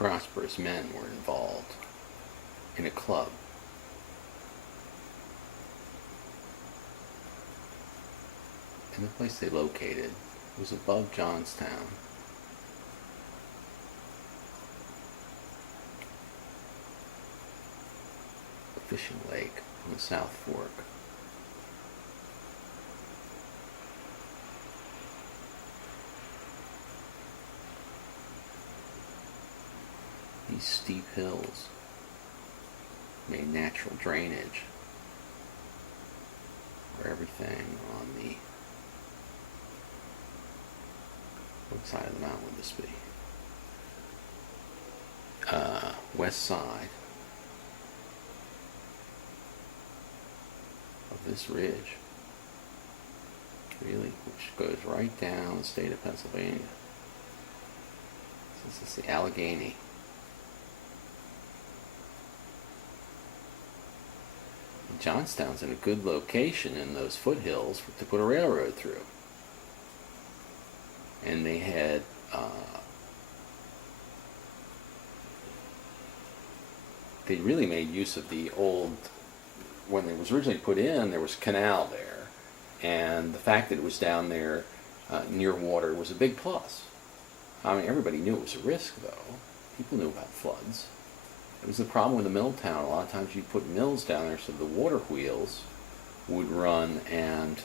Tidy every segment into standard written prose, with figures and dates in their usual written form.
prosperous men were involved in a club. And the place they located was above Johnstown. A fishing lake on the South Fork. These steep hills made natural drainage for everything on the what side of the mountain would this be? West side of this ridge, really, which goes right down the state of Pennsylvania. This is the Allegheny. Johnstown's in a good location in those foothills to put a railroad through. And they had they really made use of the old, when it was originally put in, there was a canal there, and the fact that it was down there near water was a big plus. I mean, everybody knew it was a risk, though. People knew about floods. It was the problem with the mill town. A lot of times you put mills down there so the water wheels would run and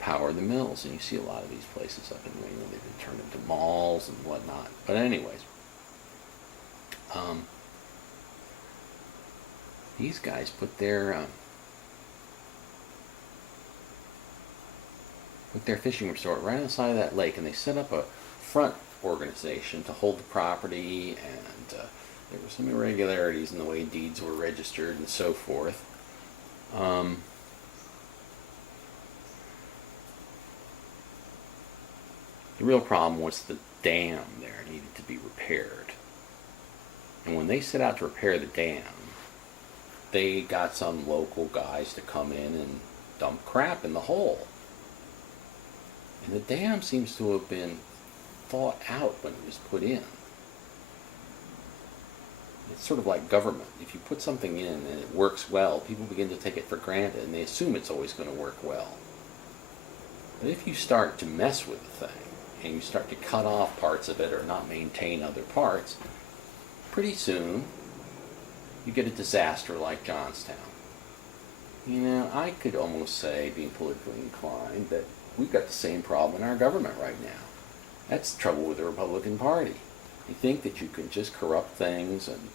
power the mills. And you see a lot of these places up in New England. They've been turned into malls and whatnot. But anyways, these guys put their fishing resort right on the side of that lake, and they set up a front organization to hold the property, and there were some irregularities in the way deeds were registered and so forth. The real problem was the dam there needed to be repaired. And when they set out to repair the dam, they got some local guys to come in and dump crap in the hole. And the dam seems to have been thought out when it was put in. It's sort of like government. If you put something in and it works well, people begin to take it for granted and they assume it's always going to work well. But if you start to mess with the thing and you start to cut off parts of it or not maintain other parts, pretty soon you get a disaster like Johnstown. You know, I could almost say, being politically inclined, that we've got the same problem in our government right now. That's the trouble with the Republican Party. You think that you can just corrupt things and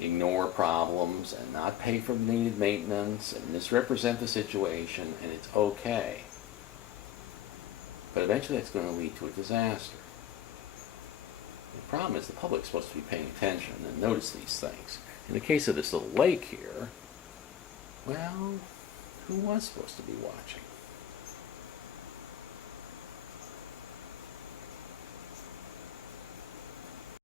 ignore problems and not pay for needed maintenance and misrepresent the situation, and it's okay. But eventually that's going to lead to a disaster. The problem is the public's supposed to be paying attention and notice these things. In the case of this little lake here, well, who was supposed to be watching?